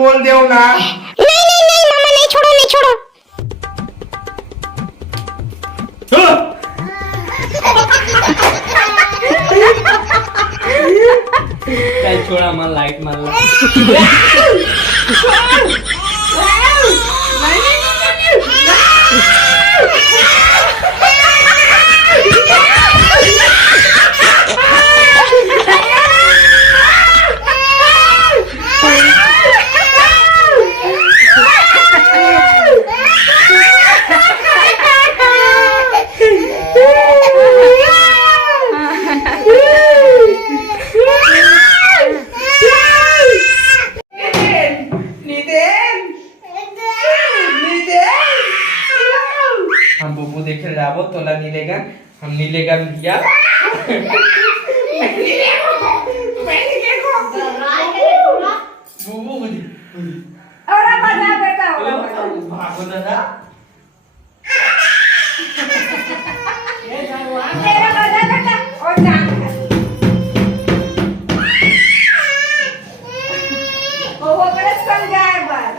बोल देव ना. नहीं नहीं नहीं मामा नहीं छोड़ो नहीं छोड़ो. काय छोडा मला लाईट मारला. हम बुबू देखे जाबो तोला नीलेगा हम नीलेगा या बुबू बुदी ओरा बजा बेटा ओरा बजा. भागो दादा तेरा बजा बेटा और डांस कर. वो कड़स कर जाए बार.